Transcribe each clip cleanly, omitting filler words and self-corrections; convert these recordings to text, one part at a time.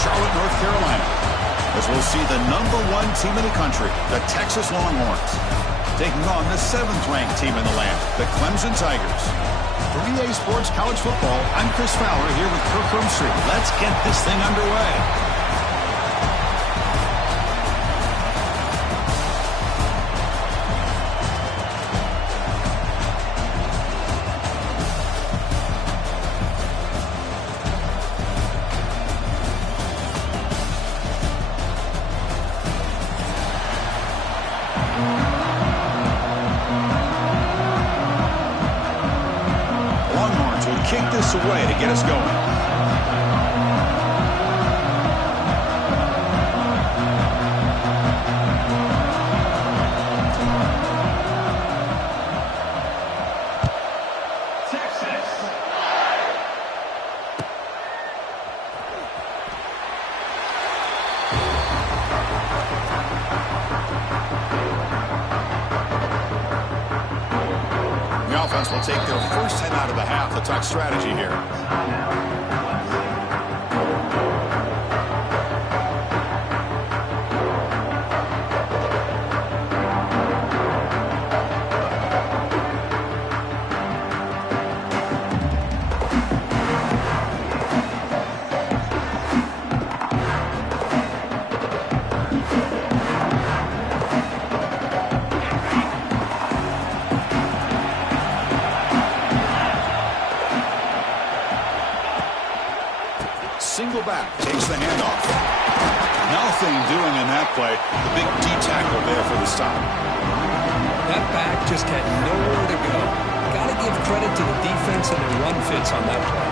Charlotte, North Carolina, as we'll see the #1 team in the country, the Texas Longhorns, taking on the 7th-ranked team in the land, the Clemson Tigers. For EA Sports College Football, I'm Chris Fowler here with Kirk Hermstreet. Let's get this thing underway. Kick this away to get us going. The offense will take their first 10 out of the half. The talk strategy here. Single back, takes the handoff. Nothing doing in that play. The big D tackle there for the stop. That back just had nowhere to go. Got to give credit to the defense and their run fits on that play.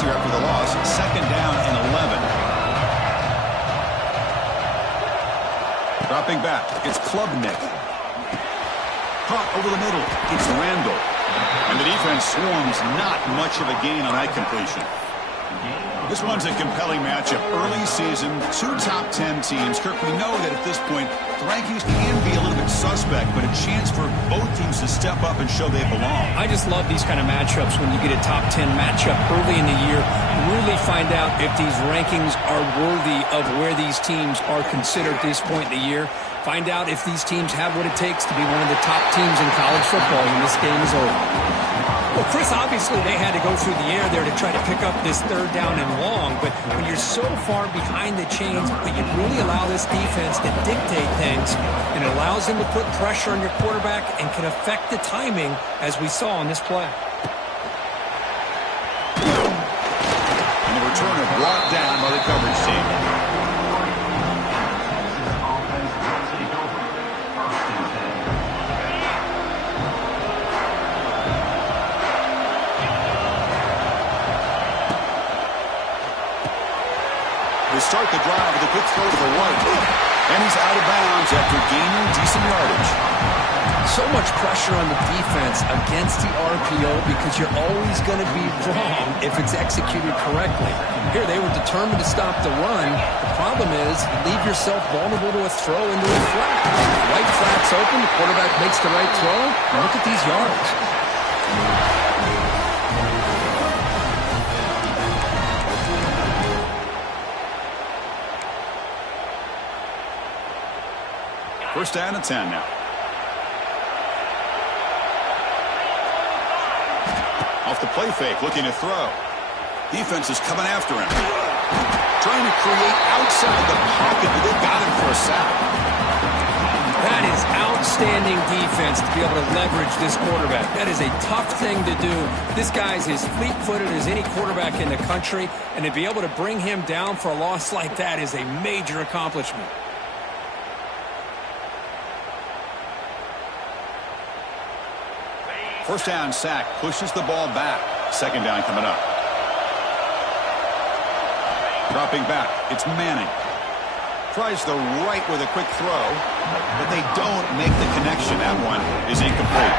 Here after the loss, 2nd down and 11. Dropping back, it's Klubnik. Caught over the middle, it's Randall. And the defense swarms, not much of a gain on that completion. This one's a compelling matchup. Early season, 2 top 10 teams. Kirk, we know that at this point, the rankings can be a little bit suspect, but a chance for both teams to step up and show they belong. I just love these kind of matchups when you get a top 10 matchup early in the year. Really find out if these rankings are worthy of where these teams are considered at this point in the year. Find out if these teams have what it takes to be one of the top teams in college football when this game is over. Well, Chris, obviously they had to go through the air there to try to pick up this 3rd down and long, but when you're so far behind the chains, but you really allow this defense to dictate things, and it allows them to put pressure on your quarterback and can affect the timing, as we saw on this play. And the returner brought down by the coverage team. Start the drive with a quick throw to the right. And he's out of bounds after gaining decent yardage. So much pressure on the defense against the RPO because you're always going to be wrong if it's executed correctly. Here, they were determined to stop the run. The problem is you leave yourself vulnerable to a throw into a flat. Right flat's open, the quarterback makes the right throw. And look at these yards. First down and 10 now. Off the play fake, looking to throw. Defense is coming after him. Trying to create outside the pocket, but they got him for a sack. That is outstanding defense to be able to leverage this quarterback. That is a tough thing to do. This guy's as fleet-footed as any quarterback in the country, and to be able to bring him down for a loss like that is a major accomplishment. First down sack, pushes the ball back. 2nd down coming up. Dropping back, it's Manning. Tries the right with a quick throw, but they don't make the connection. That one is incomplete.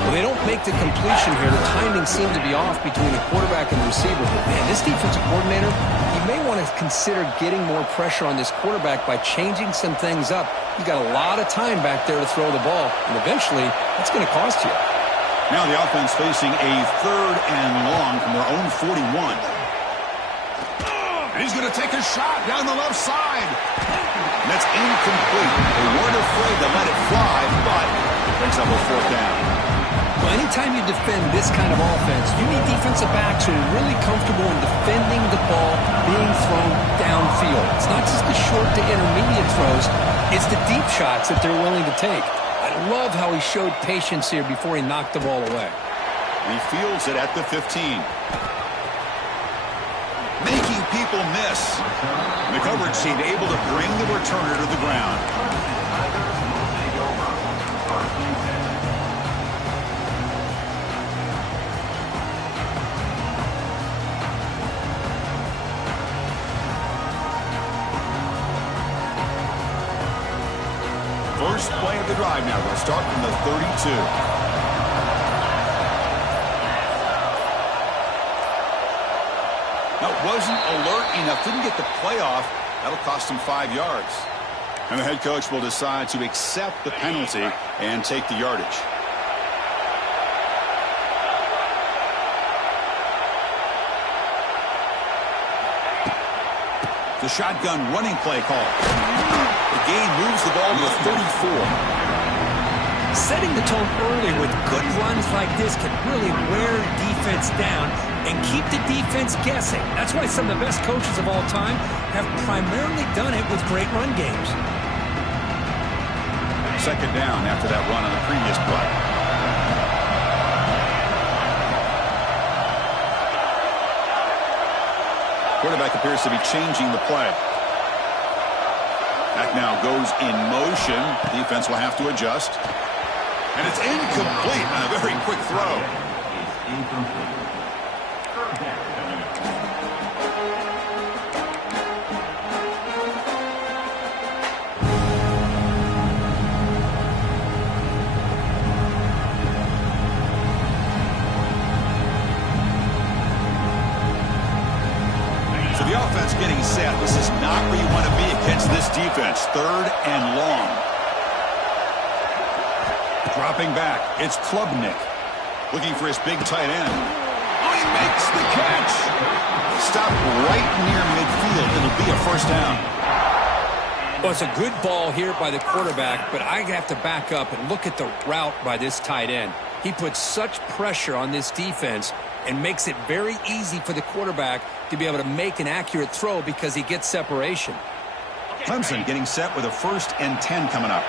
Well, they don't make the completion here. The timing seemed to be off between the quarterback and the receiver. But man, this defensive coordinator, he may want to consider getting more pressure on this quarterback by changing some things up. You got a lot of time back there to throw the ball, and eventually, that's going to cost you. Now the offense facing a 3rd and long from their own 41. And he's going to take a shot down the left side. And that's incomplete. They weren't afraid to let it fly, but it brings up a 4th down. Well, anytime you defend this kind of offense, you need defensive backs who are really comfortable in defending the ball being thrown downfield. It's not just the short to intermediate throws, it's the deep shots that they're willing to take. I love how he showed patience here before he knocked the ball away. He fields it at the 15. Making people miss. And the coverage team able to bring the returner to the ground. First play of the drive now. We'll start from the 32. Now, wasn't alert enough. Didn't get the play off. That'll cost him 5 yards. And the head coach will decide to accept the penalty and take the yardage. The shotgun running play call. The gain moves the ball to the 34. Setting the tone early with good runs like this can really wear defense down and keep the defense guessing. That's why some of the best coaches of all time have primarily done it with great run games. 2nd down after that run on the previous play. Quarterback appears to be changing the play. Back now goes in motion. Defense will have to adjust. And it's incomplete on a very quick throw. So the offense getting set. This is not where you want to be against this defense. 3rd and long. Dropping back, it's Klubnik. Looking for his big tight end. Oh, he makes the catch. Stop right near midfield. It'll be a 1st down. Well, it's a good ball here by the quarterback, but I have to back up and look at the route by this tight end. He puts such pressure on this defense and makes it very easy for the quarterback to be able to make an accurate throw because he gets separation. Clemson getting set with a 1st and 10 coming up.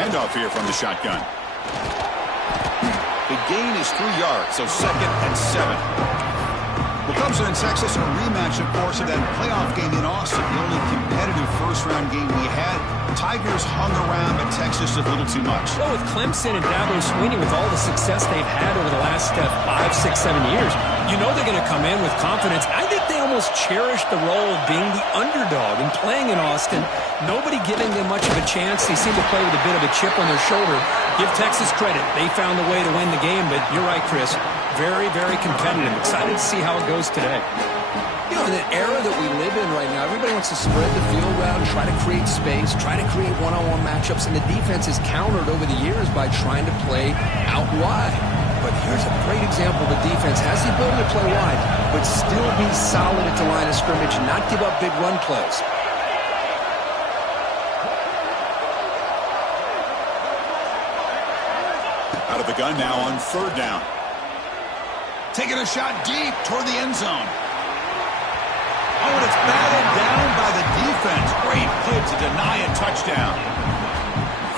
Handoff here from the shotgun. The gain is 3 yards, so 2nd and 7. Well, Clemson and Texas, a rematch, of course, of that playoff game in Austin. The only competitive 1st-round game we had. Tigers hung around, but Texas a little too much. Well, with Clemson and Dabo Swinney, with all the success they've had over the last 5, 6, 7 years, you know they're going to come in with confidence. I think they almost cherish the role of being the underdog and playing in Austin. Nobody giving them much of a chance. They seem to play with a bit of a chip on their shoulder. Give Texas credit. They found a way to win the game, but you're right, Chris. Very, very competitive. Excited to see how it goes today. You know, in the era that we live in right now, everybody wants to spread the field around, try to create space, try to create one-on-one matchups, and the defense is countered over the years by trying to play out wide. But here's a great example of a defense has the ability to play wide, but still be solid at the line of scrimmage and not give up big run plays. Out of the gun now on 3rd down. Taking a shot deep toward the end zone. Oh, and it's batted down by the defense. Great play to deny a touchdown.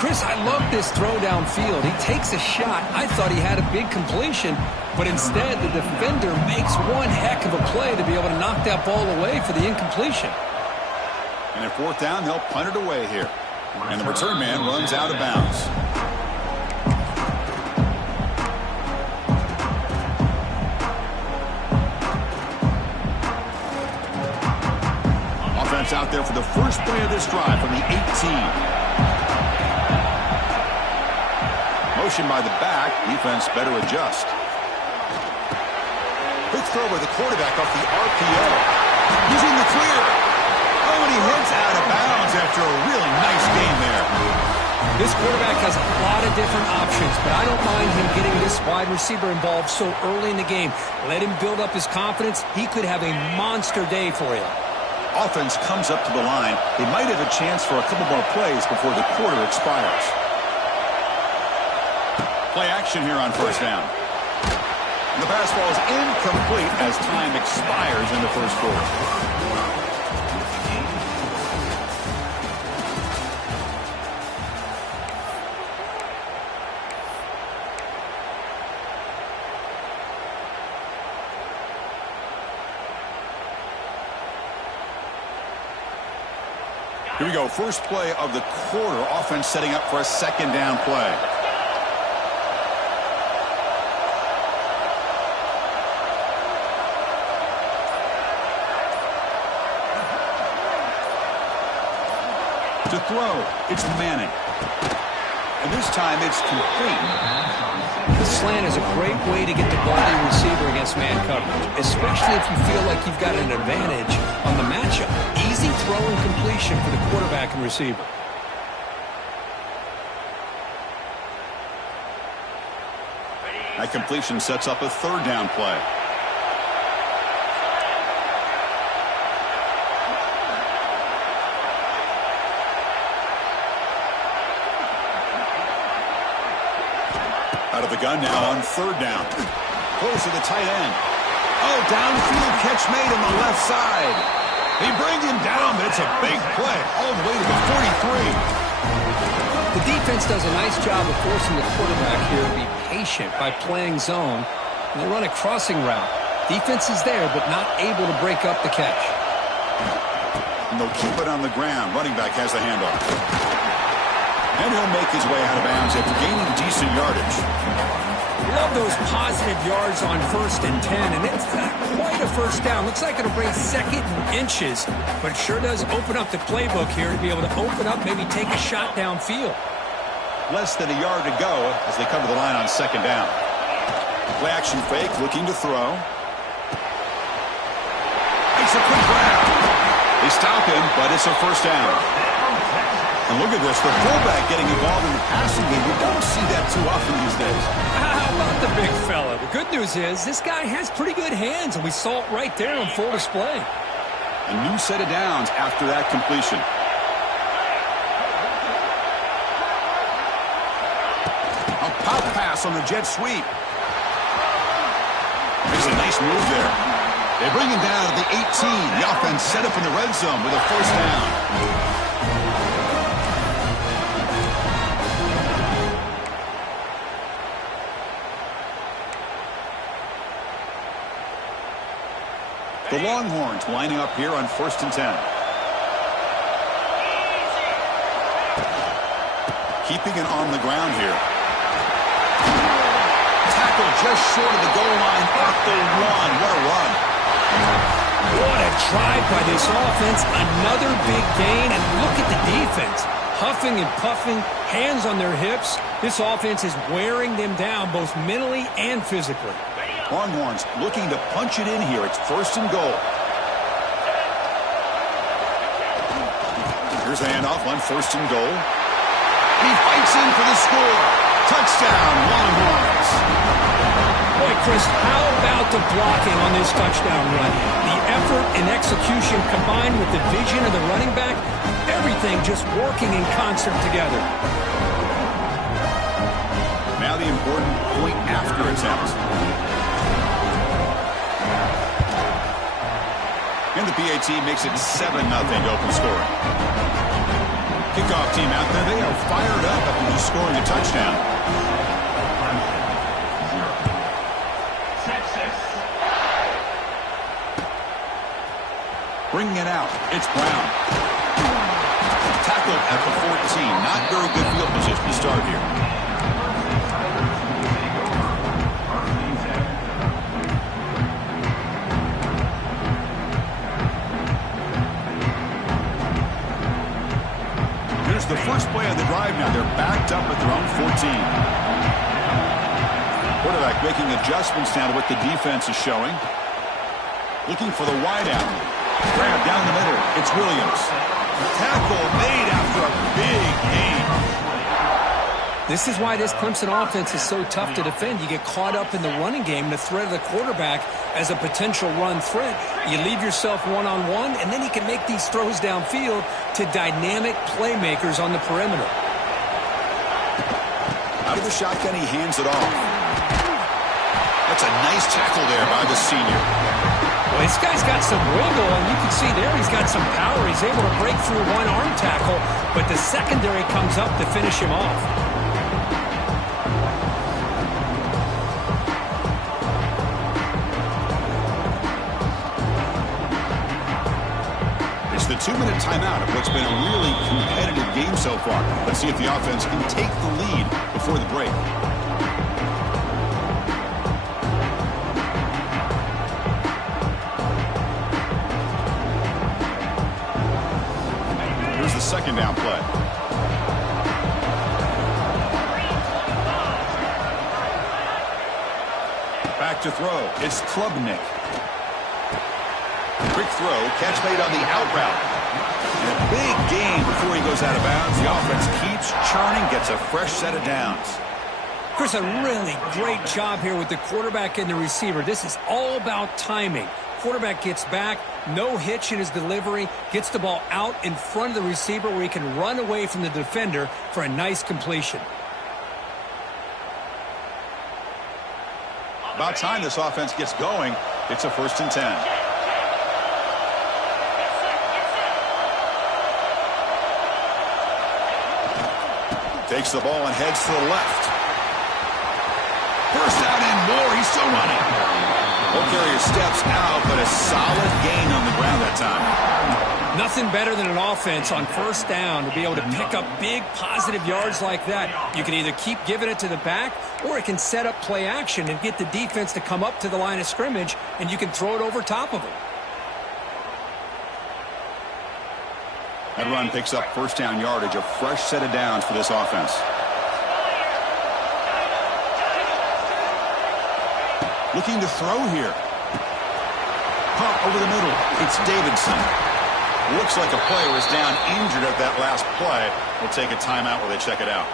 Chris, I love this throw downfield. He takes a shot. I thought he had a big completion, but instead the defender makes one heck of a play to be able to knock that ball away for the incompletion. And at 4th down, they'll punt it away here. And the return man runs out of bounds. Offense out there for the first play of this drive from the 18. Motion by the back. Defense better adjust. Quick throw by the quarterback off the RPO. Using the clear. Oh, and he hits out of bounds after a really nice game there. This quarterback has a lot of different options, but I don't mind him getting this wide receiver involved so early in the game. Let him build up his confidence. He could have a monster day for you. Offense comes up to the line. They might have a chance for a couple more plays before the quarter expires. Play action here on first down. The pass ball is incomplete as time expires in the first quarter. Here we go, first play of the quarter. Offense setting up for a second down play. To throw, it's Manning. And this time it's complete. The slant is a great way to get the ball to your receiver against man coverage, especially if you feel like you've got an advantage on the matchup. Easy throw and completion for the quarterback and receiver. That completion sets up a third down play. Out of the gun now on third down. Close to the tight end. Oh, downfield catch made on the left side. He brings him down, but it's a big play all the way to the 43. The defense does a nice job of forcing the quarterback here to be patient by playing zone. And they run a crossing route. Defense is there, but not able to break up the catch. And they'll keep it on the ground. Running back has the handoff. And he'll make his way out of bounds after gaining decent yardage. Love those positive yards on 1st and 10, and it's not quite a first down. Looks like it'll bring second and inches, but it sure does open up the playbook here to be able to open up, maybe take a shot downfield. Less than a yard to go as they come to the line on second down. Play action fake, looking to throw. Makes a quick grab. They stop him, but it's a first down. And look at this, the fullback getting involved in the passing game. You don't see that too often these days. How about the big fella? The good news is this guy has pretty good hands, and we saw it right there on full display. A new set of downs after that completion. A pop pass on the jet sweep. Makes a nice move there. They bring him down to the 18. The offense set up in the red zone with a first down. The Longhorns lining up here on 1st and 10. Keeping it on the ground here. Tackle just short of the goal line at the 1. What a run. What a drive by this offense. Another big gain, and look at the defense. Huffing and puffing, hands on their hips. This offense is wearing them down both mentally and physically. Longhorns looking to punch it in here. It's 1st and goal. Here's a handoff on 1st and goal. He fights in for the score. Touchdown, Longhorns. Boy, Chris, how about the blocking on this touchdown run? The effort and execution combined with the vision of the running back, everything just working in concert together. Now the important point after attempt. And the PAT makes it 7-0 to open scoring. Kickoff team out there, they are fired up after just scoring a touchdown. Bringing it out, it's Brown. tackled at the 14. Not very good field position to start here. Here's the first play of the drive now. They're backed up at their own 14. Quarterback making adjustments now to what the defense is showing. Looking for the wideout. Grab down the middle. It's Williams. Tackle made after a big gain. This is why this Clemson offense is so tough to defend. You get caught up in the running game, the threat of the quarterback as a potential run threat. You leave yourself one-on-one, and then you can make these throws downfield to dynamic playmakers on the perimeter. Out of the shotgun, he hands it off. That's a nice tackle there by the senior. Well, this guy's got some wiggle, and you can see there he's got some power. He's able to break through one arm tackle, but the secondary comes up to finish him off. It's the 2-minute timeout of what's been a really competitive game so far. Let's see if the offense can take the lead before the break. Here's the second down play. Back to throw. It's Klubnik. Quick throw, catch made on the out route. And a big gain before he goes out of bounds. The offense keeps churning, gets a fresh set of downs. Chris, a really great job here with the quarterback and the receiver. This is all about timing. Quarterback gets back, no hitch in his delivery, gets the ball out in front of the receiver where he can run away from the defender for a nice completion. About time this offense gets going. It's a 1st and 10. Takes the ball and heads to the left. First down and more. He's still running. Won't carry his steps out, but a solid gain on the ground that time. Nothing better than an offense on first down to be able to pick up big positive yards like that. You can either keep giving it to the back, or it can set up play action and get the defense to come up to the line of scrimmage, and you can throw it over top of them. That run picks up first down yardage, a fresh set of downs for this offense. Looking to throw here. Pump over the middle. It's Davidson. Looks like a player is down injured at that last play. We'll take a timeout while they check it out.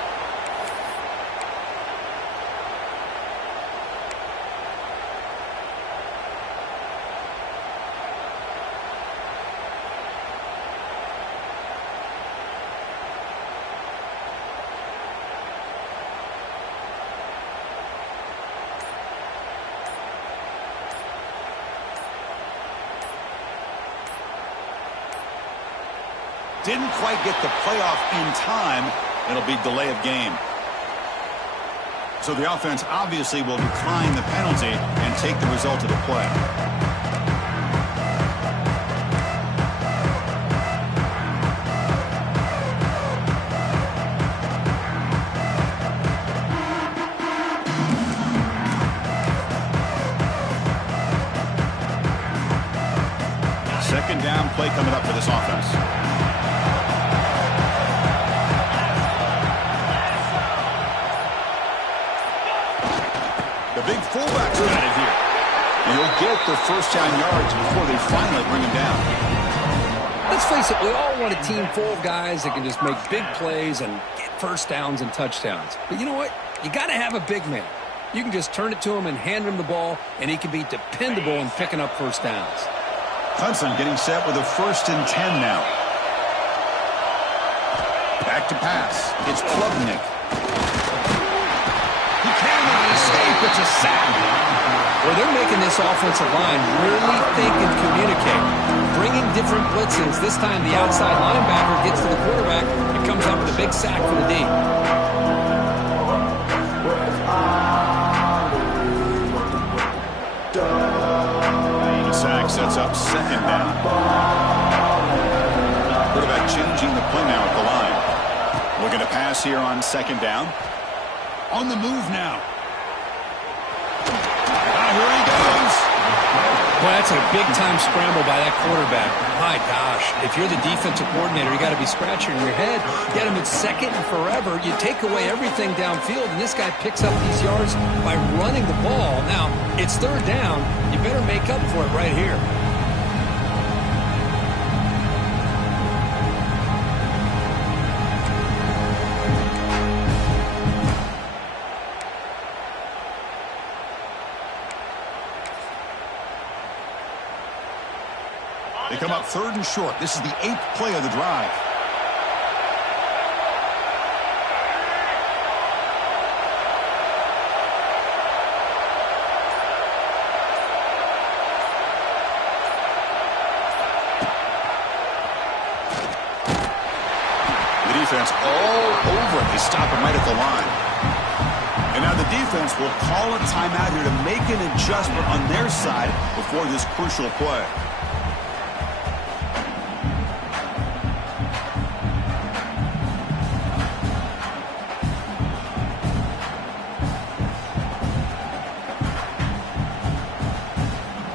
Didn't quite get the playoff in time. It'll be delay of game. So the offense obviously will decline the penalty and take the result of the play. Second down play coming up for this offense. The big fullback's got it here. And he'll get the first down yards before they finally bring him down. Let's face it, we all want a team full of guys that can just make big plays and get first downs and touchdowns. But you know what? You got to have a big man. You can just turn it to him and hand him the ball, and he can be dependable in picking up first downs. Clemson getting set with a 1st and 10 now. Back to pass. It's Klubnik. He cannot escape. It's a sack. Well, they're making this offensive line really think and communicate. Bringing different blitzes. This time the outside linebacker gets to the quarterback and comes up with a big sack for the D. The sack sets up second down. Quarterback changing the play now at the line. Looking to pass here on second down. On the move now. Here he goes. Well, that's a big-time scramble by that quarterback. My gosh, if you're the defensive coordinator, you got to be scratching your head. Get him at second and forever. You take away everything downfield, and this guy picks up these yards by running the ball. Now, it's third down. You better make up for it right here. They come up third and short. This is the 8th play of the drive. The defense all over it. They stop him right at the line. And now the defense will call a timeout here to make an adjustment on their side before this crucial play.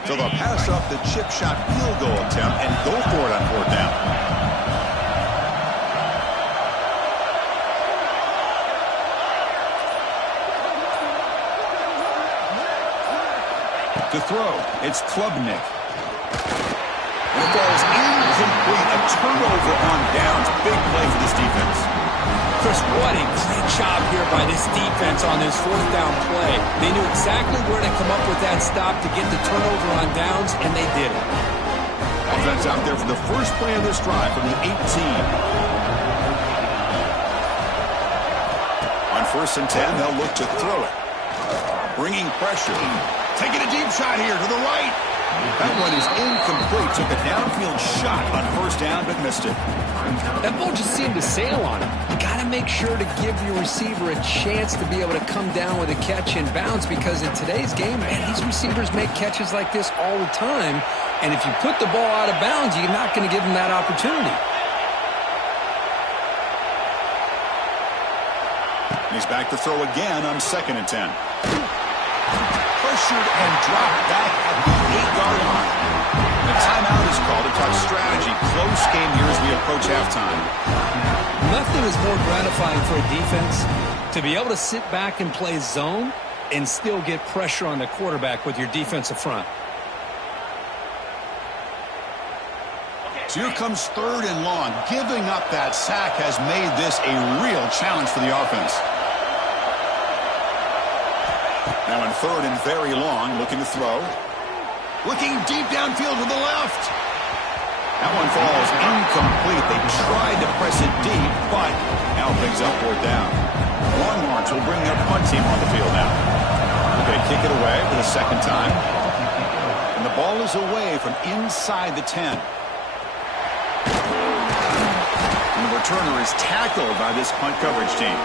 So they'll pass up the chip shot field goal attempt and go for it on fourth down. To throw, it's Klubnik. And the ball is incomplete. A turnover on downs. Big play for this defense. Chris, what a great job here by this defense on this fourth down play. They knew exactly where to come up with that stop to get the turnover on downs, and they did it. Offense out there for the first play of this drive from the 18. On first and 10, they'll look to throw it. Bringing pressure. Taking a deep shot here to the right. That one is incomplete. Took a downfield shot on first down, but missed it. That ball just seemed to sail on him. You got to make sure to give your receiver a chance to be able to come down with a catch and bounce, because in today's game, man, these receivers make catches like this all the time. And if you put the ball out of bounds, you're not going to give them that opportunity. He's back to throw again on second and 10. Pressured and dropped back at the 8-yard line. The timeout is called to talk strategy. Close game here as we approach halftime. Nothing is more gratifying for a defense to be able to sit back and play zone and still get pressure on the quarterback with your defensive front. So here comes third and long. Giving up that sack has made this a real challenge for the offense. Now in third and very long, looking to throw. Looking deep downfield to the left. That one falls incomplete. They tried to press it deep, but now brings up fourth down. Longhorns will bring their punt team on the field now. They're going to kick it away for the second time. And the ball is away from inside the 10. And the returner is tackled by this punt coverage team.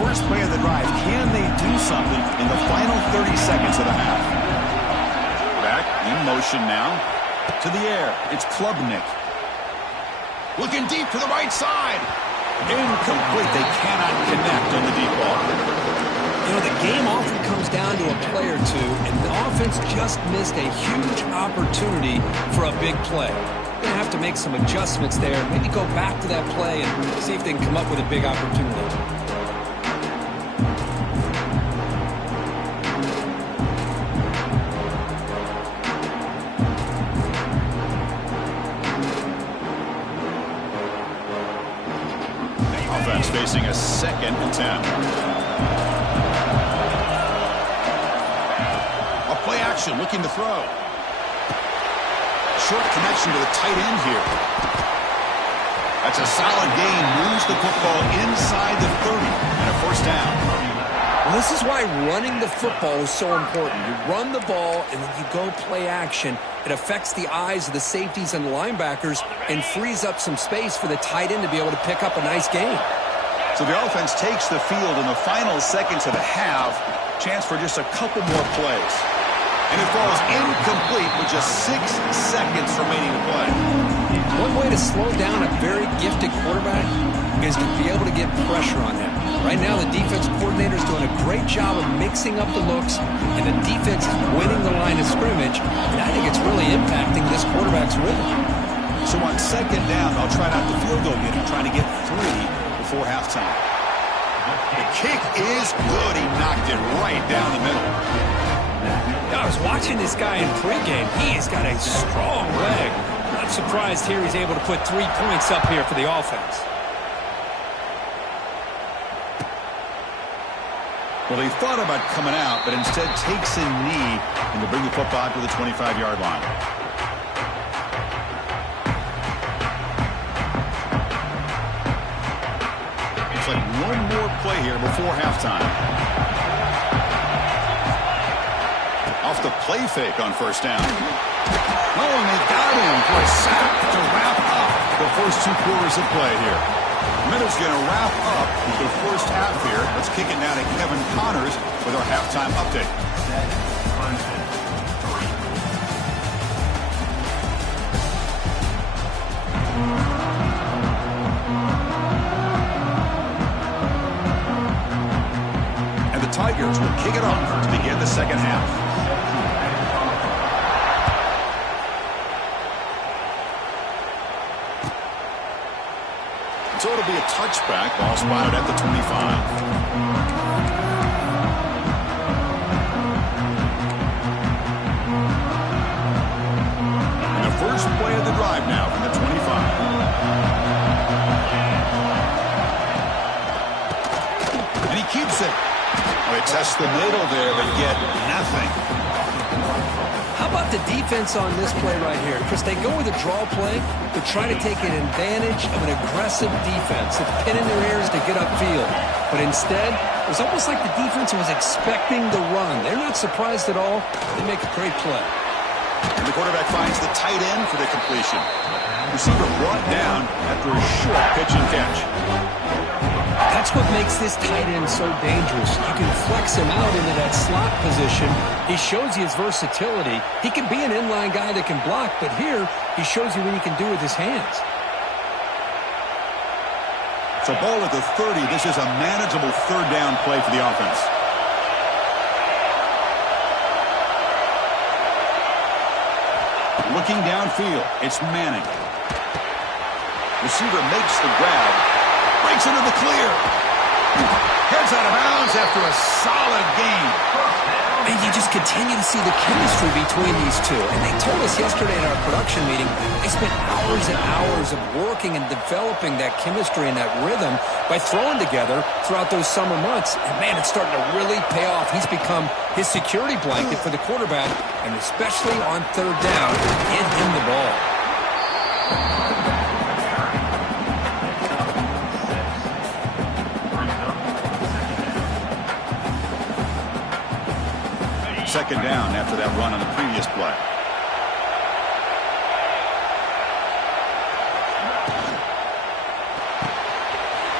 First play of the drive. Can they do something in the final 30 seconds of the half? Back in motion now. To the air. It's Klubnik. Looking deep to the right side. Incomplete. They cannot connect on the deep ball. You know, the game often comes down to a play or two, and the offense just missed a huge opportunity for a big play. They're going to have to make some adjustments there. Maybe go back to that play and see if they can come up with a big opportunity. Facing a second and 10. A play action, looking to throw. Short connection to the tight end here. That's a solid gain. Moves the football inside the 30 and a first down. Well, this is why running the football is so important. You run the ball, and then you go play action. It affects the eyes of the safeties and the linebackers and frees up some space for the tight end to be able to pick up a nice gain. So the offense takes the field in the final seconds of the half. Chance for just a couple more plays. And it falls incomplete with just 6 seconds remaining to play. One way to slow down a very gifted quarterback is to be able to get pressure on him. Right now, the defense coordinator is doing a great job of mixing up the looks, and the defense is winning the line of scrimmage, and I think it's really impacting this quarterback's rhythm. So on second down, I'll try out the field goal unit, trying to get 3 before halftime. The kick is good. He knocked it right down the middle. I was watching this guy in pregame. He has got a strong leg. Not surprised here he's able to put 3 points up here for the offense. Well, they thought about coming out, but instead takes a knee and to bring the football to the 25-yard line. Looks like one more play here before halftime. Off the play fake on first down. Oh, and they got him for a sack to wrap up the first 2 quarters of play here. Minute's going to wrap up the first half here. Let's kick it now to Kevin Connors with our halftime update. And the Tigers will kick it off to begin the second half. So it'll be a touchback. Ball spotted at the 25. And the first play of the drive now from the 25. And he keeps it. Oh, they test the middle there, but get nothing. How about the defense on this play right here? Chris, they go with a draw play. They're trying to take an advantage of an aggressive defense. It's pinning their ears to get upfield. But instead, it was almost like the defense was expecting the run. They're not surprised at all. They make a great play. And the quarterback finds the tight end for the completion. Receiver brought down after a short pitch and catch. That's what makes this tight end so dangerous. You can flex him out into that slot position. He shows you his versatility. He can be an inline guy that can block, but here he shows you what he can do with his hands. So ball at the 30. This is a manageable third down play for the offense. Looking downfield, it's Manning. Receiver makes the grab. Breaks into the clear. Heads out of bounds after a solid gain. And you just continue to see the chemistry between these two. And they told us yesterday in our production meeting, they spent hours and hours of working and developing that chemistry and that rhythm by throwing together throughout those summer months. And, man, it's starting to really pay off. He's become his security blanket for the quarterback, and especially on third down, get him the ball. Second down after that run on the previous play.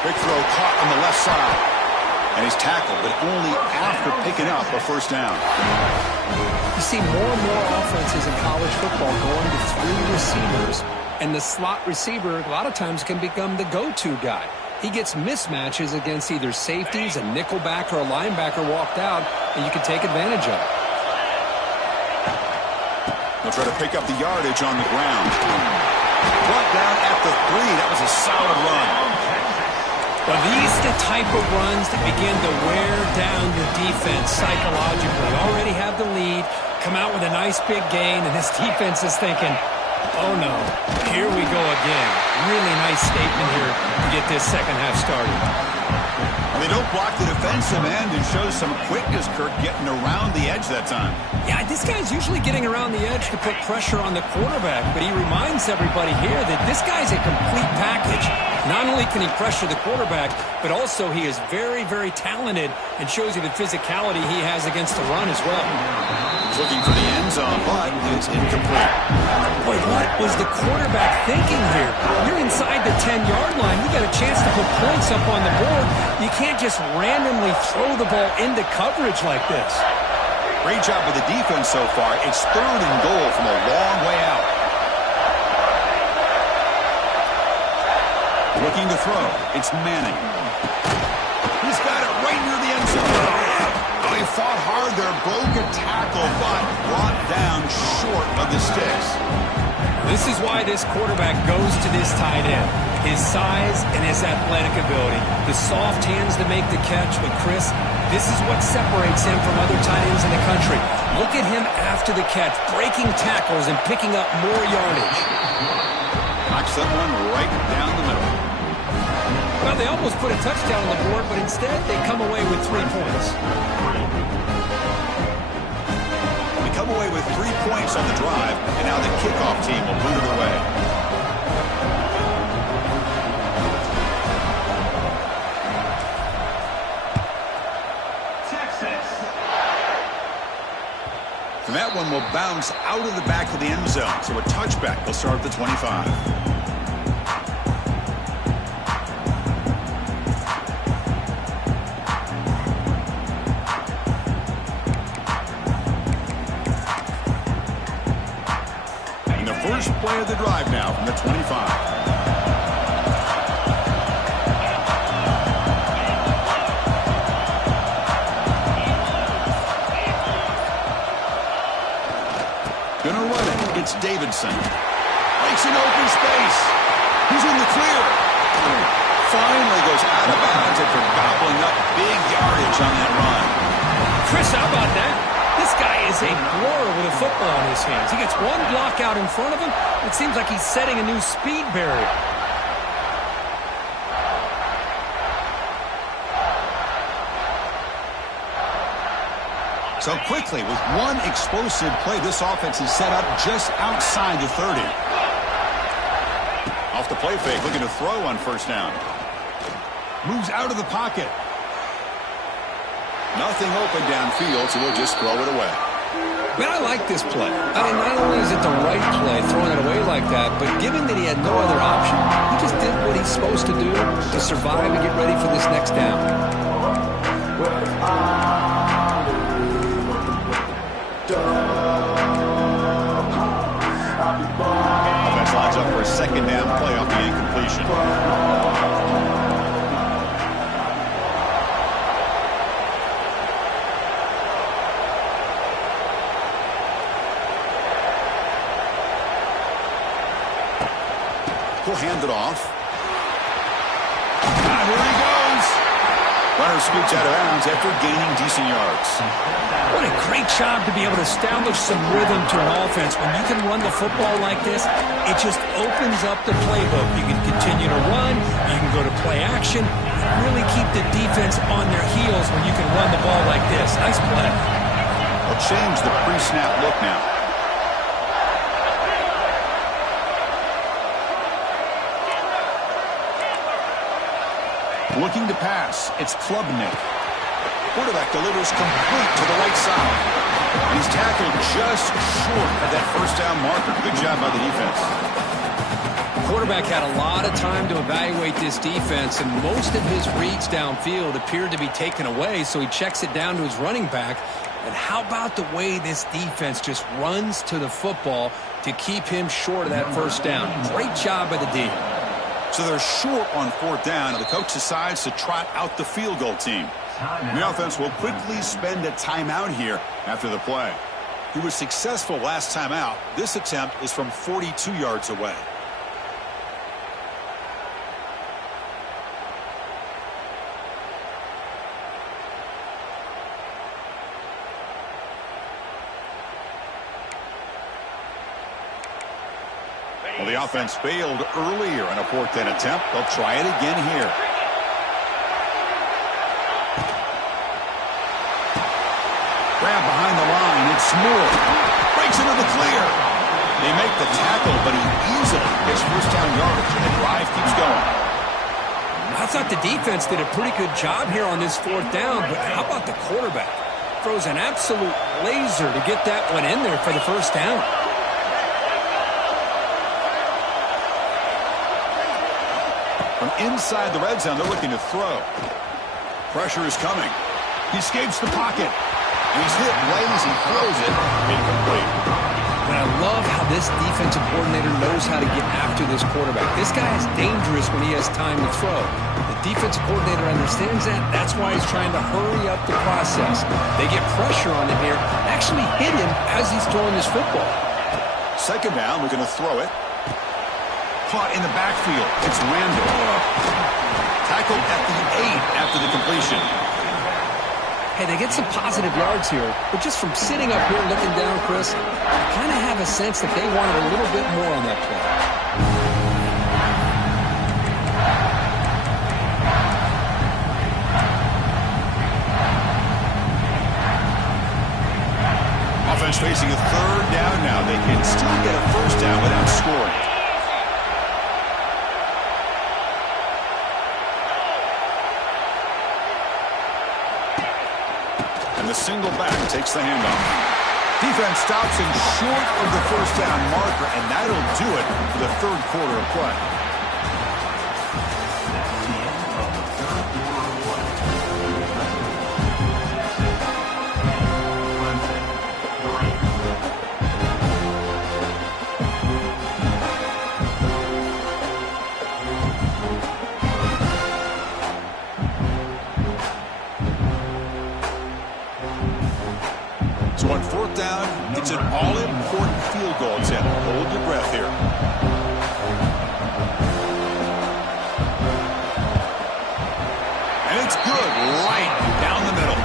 Big throw caught on the left side. And he's tackled, but only after picking up a first down. You see more and more offenses in college football going to 3 receivers, and the slot receiver a lot of times can become the go-to guy. He gets mismatches against either safeties, a nickelback, or a linebacker walked out, and you can take advantage of it. They'll try to pick up the yardage on the ground. Brought down at the 3. That was a solid run. Well, these are the type of runs that begin to wear down your defense psychologically. Already have the lead, come out with a nice big gain, and this defense is thinking, oh no, here we go again. Really nice statement here to get this second half started. Well, they don't block the defensive end and shows some quickness, Kirk, getting around the edge that time. Yeah, this guy's usually getting around the edge to put pressure on the quarterback, but he reminds everybody here that this guy's a complete package. Not only can he pressure the quarterback, but also he is very, very talented and shows you the physicality he has against the run as well. He's looking for the end zone, but it's incomplete. Boy, what was the quarterback thinking here? You're inside the 10-yard line. You got a chance to put points up on the board. You can't just randomly throw the ball into coverage like this. Great job with the defense so far. It's 3rd and goal from a long way out. Looking to throw. It's Manning. He's got it right near the end zone. Oh, he fought hard there, broke a tackle, but brought down short of the sticks. This is why this quarterback goes to this tight end. His size and his athletic ability. The soft hands to make the catch, but Chris, this is what separates him from other tight ends in the country. Look at him after the catch, breaking tackles and picking up more yardage. Knocks that one right down the middle. Well, they almost put a touchdown on the board, but instead they come away with 3 points. They come away with 3 points on the drive, and now the kickoff team will boot it away. And that one will bounce out of the back of the end zone, so a touchback. They'll start at the 25. First play of the drive now from the 25. Gonna run it. It's Davidson. Makes an open space. He's in the clear. Finally goes out of bounds after gobbling up big yardage on that run. Chris, how about that? This guy is a blower with a football in his hands. He gets one block out in front of him. It seems like he's setting a new speed barrier. So quickly, with one explosive play, this offense is set up just outside the 30. Off the play fake, looking to throw on first down. Moves out of the pocket. Nothing open downfield, so we'll just throw it away. Man, I like this play. I mean, not only is it the right play, throwing it away like that, but given that he had no other option, he just did what he's supposed to do to survive and get ready for this next down. Offense lines up for a second down play off the incompletion. He'll hand it off. Ah, here he goes. Runner scoots out of bounds after gaining decent yards. What a great job to be able to establish some rhythm to an offense. When you can run the football like this, it just opens up the playbook. You can continue to run. You can go to play action. And really keep the defense on their heels when you can run the ball like this. Nice play. They'll change the pre-snap look now. Looking to pass. It's Klubnik. Quarterback delivers complete to the right side. And he's tackled just short of that first down marker. Good job by the defense. Quarterback had a lot of time to evaluate this defense, and most of his reads downfield appeared to be taken away, so he checks it down to his running back. And how about the way this defense just runs to the football to keep him short of that first down? Great job by the D. So they're short on fourth down, and the coach decides to trot out the field goal team. The offense will quickly spend a timeout here after the play. He was successful last time out. This attempt is from 42 yards away. Well, the offense failed earlier in a fourth down attempt. They'll try it again here. Smooth. Breaks into the clear. They make the tackle, but he easily gets first down yardage, and the drive keeps going. I thought the defense did a pretty good job here on this fourth down, but how about the quarterback? Throws an absolute laser to get that one in there for the first down. From inside the red zone, they're looking to throw. Pressure is coming. He escapes the pocket. And he's hit right as he throws it. Incomplete. But I love how this defensive coordinator knows how to get after this quarterback. This guy is dangerous when he has time to throw. The defensive coordinator understands that. That's why he's trying to hurry up the process. They get pressure on him here. Actually hit him as he's throwing this football. Second down, we're going to throw it. Caught in the backfield. It's Randall. Tackled at the 8 after the completion. Hey, they get some positive yards here, but just from sitting up here looking down, Chris, I kind of have a sense that they wanted a little bit more on that play. Offense facing a third down now. They can still get a first down without scoring. The single back takes the handoff. Defense stops him short of the first down marker, and that'll do it for the third quarter of play. So on fourth down, it's an all-important field goal attempt. Hold your breath here. And it's good right down the middle.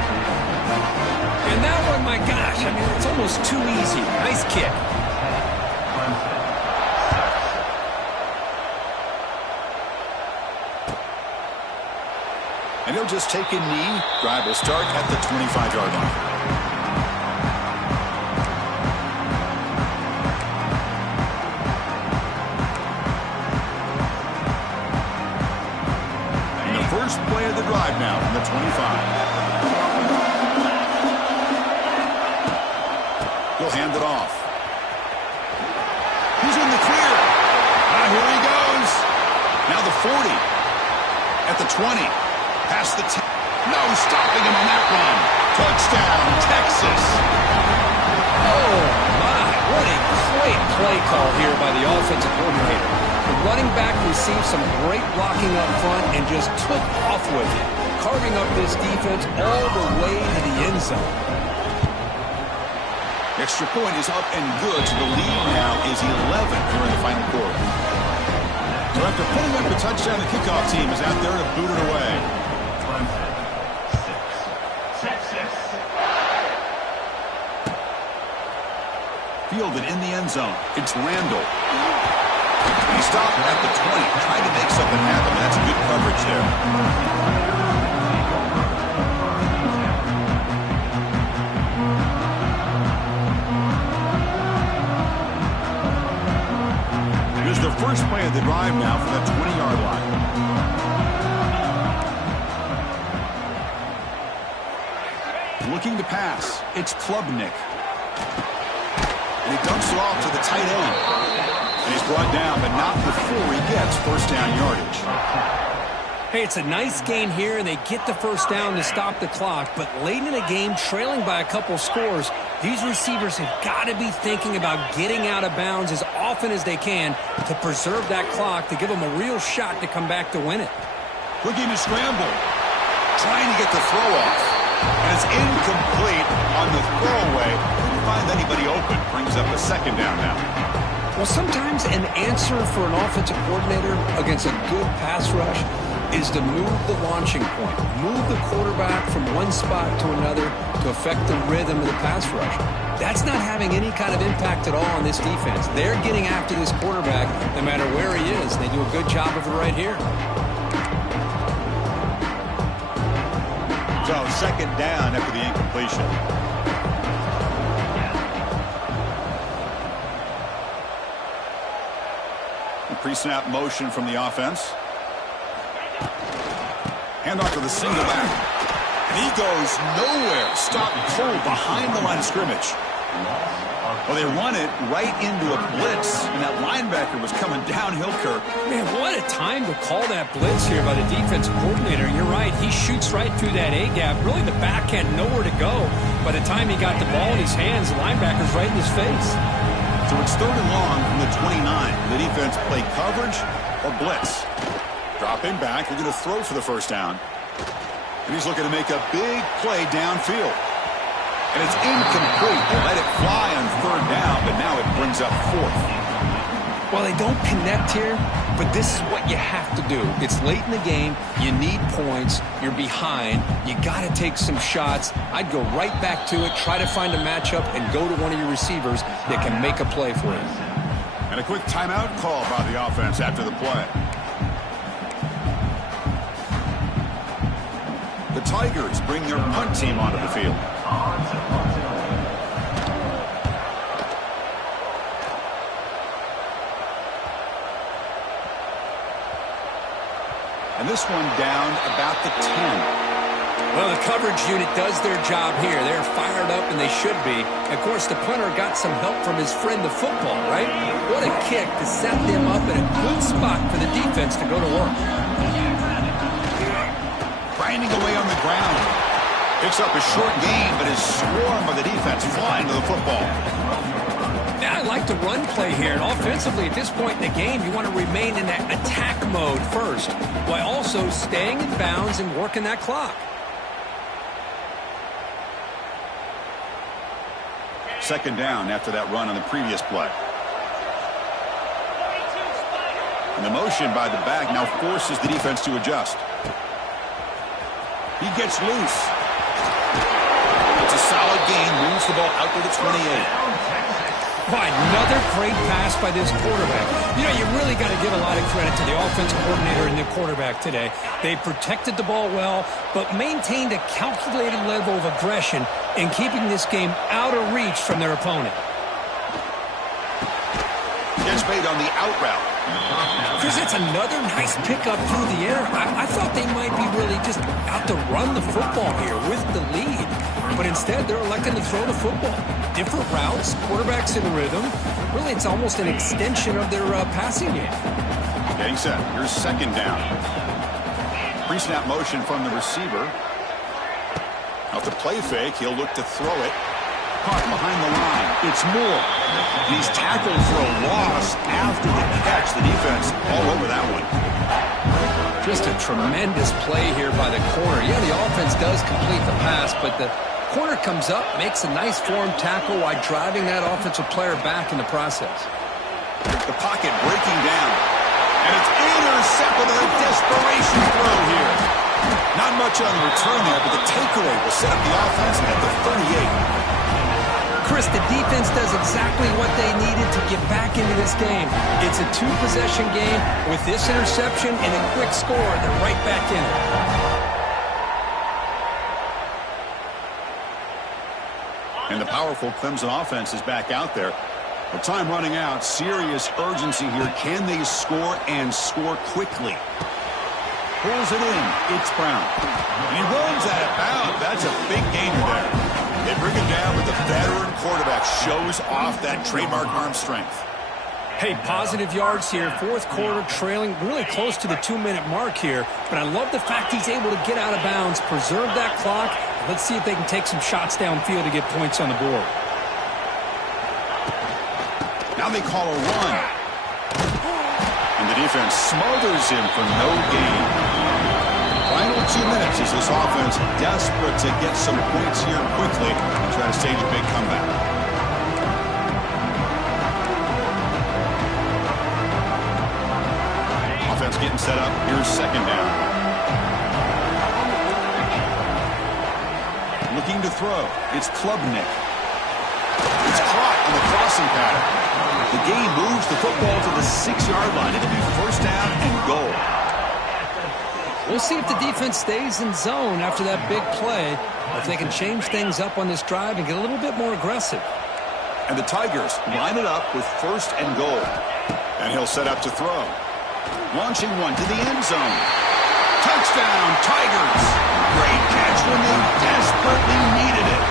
And that one, my gosh, I mean, it's almost too easy. Nice kick. And he'll just take a knee. Drive will start at the 25-yard line. First play of the drive now from the 25. He'll hand it off. He's in the clear. Here he goes. Now the 40. At the 20. Past the 10. No stopping him on that run. Touchdown, Texas. Oh, my. What a great play call here by the offensive coordinator. The running back received some great blocking up front and just took off with it, carving up this defense all the way to the end zone. Extra point is up and good, so the lead now is 11 here in the final quarter. So after putting up the touchdown, the kickoff team is out there to boot it away. Fielded in the end zone. It's Randall. He stopped at the 20, trying to make something happen. That's good coverage there. Here's the first play of the drive now for that 20-yard line. Looking to pass. It's Klubnik. And he dumps it off to the tight end. And he's brought down, but not before he gets first down yardage. Hey, it's a nice gain here, and they get the first down to stop the clock. But late in the game, trailing by a couple scores, these receivers have got to be thinking about getting out of bounds as often as they can to preserve that clock, to give them a real shot to come back to win it. Looking to scramble. Trying to get the throw off. And it's incomplete on the throwaway. Couldn't find anybody open. Brings up a second down now. Well, sometimes an answer for an offensive coordinator against a good pass rush is to move the launching point, move the quarterback from one spot to another to affect the rhythm of the pass rush. That's not having any kind of impact at all on this defense. They're getting after this quarterback no matter where he is. They do a good job of it right here. So second down after the incompletion. Pre-snap motion from the offense. Handoff to the single back. And he goes nowhere. Stopped cold behind the line of scrimmage. Well, they run it right into a blitz, and that linebacker was coming downhill, Kirk. Man, what a time to call that blitz here by the defensive coordinator. You're right. He shoots right through that A-gap. Really, the back had nowhere to go. By the time he got the ball in his hands, the linebacker's right in his face. So it's 3rd and long from the 29. The defense play coverage or blitz. Dropping back. They're going to throw for the first down. And he's looking to make a big play downfield. And it's incomplete. They let it fly on 3rd down, but now it brings up 4th. Well, they don't connect here, but this is what you have to do. It's late in the game. You need points. You're behind. You got to take some shots. I'd go right back to it, try to find a matchup, and go to one of your receivers that can make a play for you. And a quick timeout call by the offense after the play. The Tigers bring their punt team onto the field. And this one down about the 10. Well, the coverage unit does their job here. They're fired up, and they should be. Of course, the punter got some help from his friend, the football, right? What a kick to set them up in a good spot for the defense to go to work. Grinding away on the ground. Picks up a short gain, but is swarmed by the defense flying to the football. Now, I like the run play here. And offensively, at this point in the game, you want to remain in that attack mode first, while also staying in bounds and working that clock. 2nd down after that run on the previous play. And the motion by the back now forces the defense to adjust. He gets loose. It's a solid gain. Moves the ball out to the 28. Boy, another great pass by this quarterback. You know, you really got to give a lot of credit to the offensive coordinator and the quarterback today. They protected the ball well, but maintained a calculated level of aggression in keeping this game out of reach from their opponent. Gets made on the out route. Chris, that's another nice pickup through the air. I thought they might be really just out to run the football here with the lead. But instead, they're electing to throw the football. Different routes, quarterbacks in rhythm. Really, it's almost an extension of their passing game. Getting set. Here's 2nd down. Pre-snap motion from the receiver. Out the play fake, he'll look to throw it. Caught behind the line. It's Moore. And he's tackled for a loss after the catch. The defense all over that one. Just a tremendous play here by the corner. Yeah, the offense does complete the pass, but the corner comes up, makes a nice form tackle while driving that offensive player back in the process. The pocket breaking down. And it's intercepted on a desperation throw here. Not much on the return there, but the takeaway will set up the offense at the 38. Chris, the defense does exactly what they needed to get back into this game. It's a 2-possession game. With this interception and a quick score, they're right back in it. And the powerful Clemson offense is back out there. With time running out, serious urgency here. Can they score and score quickly? Pulls it in. It's Brown. And he runs out of bounds. That's a big gainer there. They bring him down, but the veteran quarterback shows off that trademark arm strength. Hey, positive yards here. 4th quarter trailing really close to the 2-minute mark here. But I love the fact he's able to get out of bounds, preserve that clock. Let's see if they can take some shots downfield to get points on the board. Now they call a run. And the defense smothers him for no gain. Final 2 minutes as this offense desperate to get some points here quickly and try to stage a big comeback. Offense getting set up. Here's 2nd down. Looking to throw. It's Klubnik. It's caught on the crossing pattern. The game moves the football to the 6-yard line. It'll be 1st down and goal. We'll see if the defense stays in zone after that big play, or if they can change things up on this drive and get a little bit more aggressive. And the Tigers line it up with 1st and goal. And he'll set up to throw. Launching one to the end zone. Touchdown, Tigers. Great catch when they desperately needed it.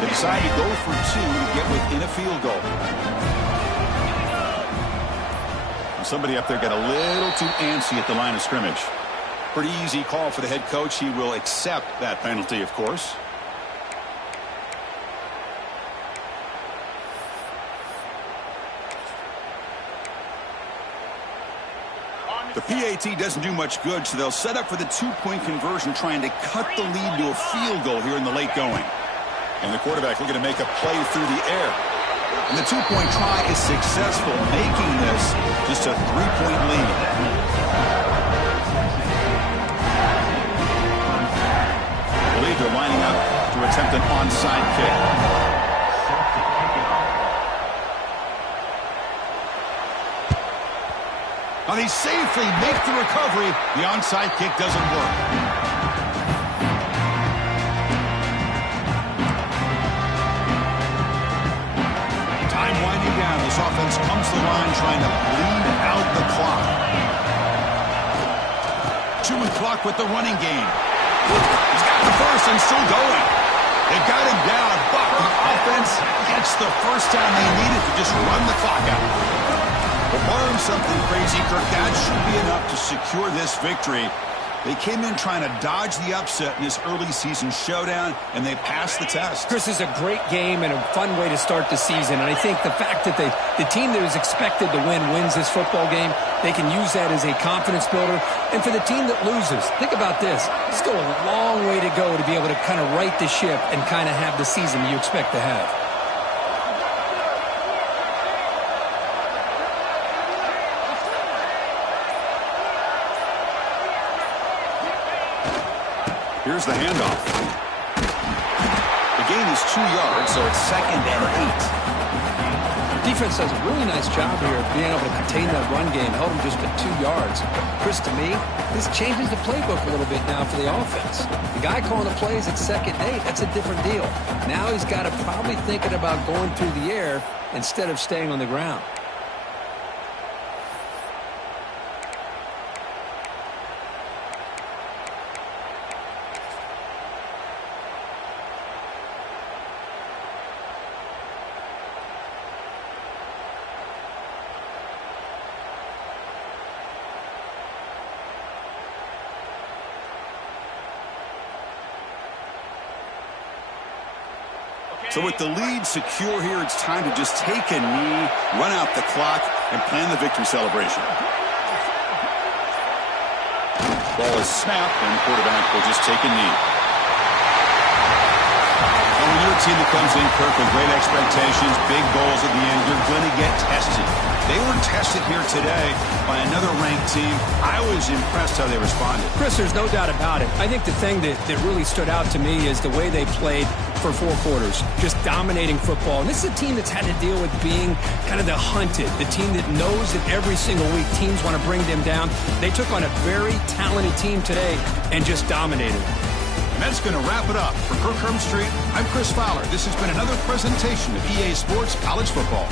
They decide to go for two to get within a field goal. And somebody up there got a little too antsy at the line of scrimmage. Pretty easy call for the head coach. He will accept that penalty, of course. The PAT doesn't do much good, so they'll set up for the two-point conversion, trying to cut the lead to a field goal here in the late going. And the quarterback looking to make a play through the air. And the two-point try is successful, making this just a three-point lead. I believe they're lining up to attempt an onside kick. Now they safely make the recovery. The onside kick doesn't work. This offense comes to the line trying to bleed out the clock. Chewing clock with the running game. He's got the first and still going. They've got him down, but the offense gets the first down they needed to just run the clock out. But barring something crazy, Kirk, that should be enough to secure this victory. They came in trying to dodge the upset in this early season showdown, and they passed the test. Chris, is a great game and a fun way to start the season. And I think the fact that the team that was expected to win wins this football game, they can use that as a confidence builder. And for the team that loses, think about this. It's still a long way to go to be able to kind of right the ship and kind of have the season you expect to have. Here's the handoff. The gain is 2 yards, so it's 2nd and 8. Defense does a really nice job here of being able to contain that run game, held them just at 2 yards. Chris, to me, this changes the playbook a little bit now for the offense. The guy calling the plays at 2nd and 8, that's a different deal. Now he's got to probably thinking about going through the air instead of staying on the ground. So with the lead secure here, it's time to just take a knee, run out the clock, and plan the victory celebration. Ball is snapped, and the quarterback will just take a knee. And when you're a team that comes in, Kirk, with great expectations, big goals at the end, you're going to get tested. They were tested here today by another ranked team. I was impressed how they responded. Chris, there's no doubt about it. I think the thing that really stood out to me is the way they played for 4 quarters, just dominating football. And this is a team that's had to deal with being kind of the hunted, the team that knows that every single week teams want to bring them down. They took on a very talented team today and just dominated. And that's going to wrap it up. For Kirk Street, I'm Chris Fowler. This has been another presentation of EA Sports College Football.